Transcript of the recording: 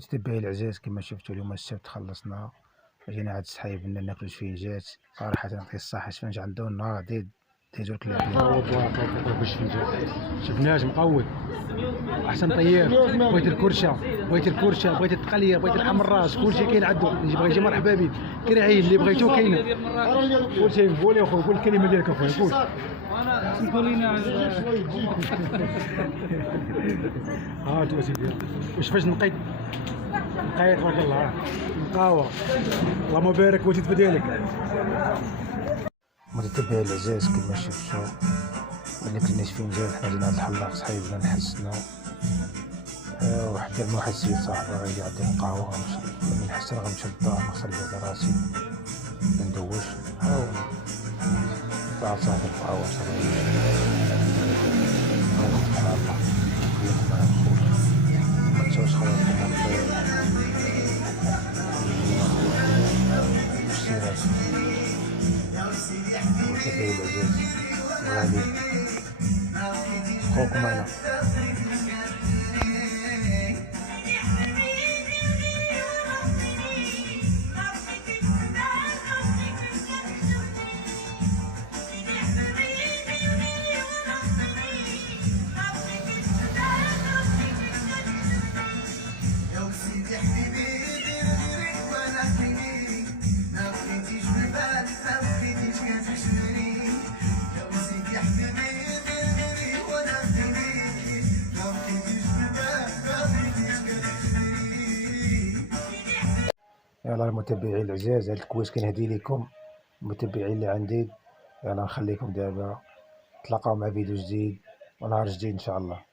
متتبعي العزاز، كما شفتوا اليوم السبت خلصنا، جينا عند صحايبنا ناكلو شفينجات. صراحة يعطيه الصحة، شفنج عنده ناضي ديجو الكلاب. الشفنجات شفناش مقود احسن طياب. بغيت الكرشه، بغيت التقليه، بغيت لحم الراس، كلشي كاين عنده. اللي بغى يجي مرحبا به. كراعين اللي بغيتو كاينه، كلشي. قول يا خويا، قول الكلمه ديالك اخويا، قول. قول لنا ها انت سيدي، واش فاش نقيت تبارك الله، نقاوه. اللهم بارك وجد ديالك. متتبعي العزاز، كما شفتوا ملي كلنا شفينجات حنا جينا عند الحلاق صحيبنا نحسنو. وحتى واحد السيد صاحبي غيجي يعطيني قهوة، ملي نحس راه غنمشي للدار نغسل بعدا راسي مندوش. طلع صاحبي القهوة صافي غنخدم بحال الله. كلكم معايا الخوت، متنساوش خواتنا الخير والسيرات. متابعي العزاز الغالي، خوكم انا. يلا المتابعين العزاز، هاد الكويس كنهدي لكم المتابعين اللي عندي. يلا نخليكم دابا، نتلاقاو مع فيديو جديد ونهار جديد ان شاء الله.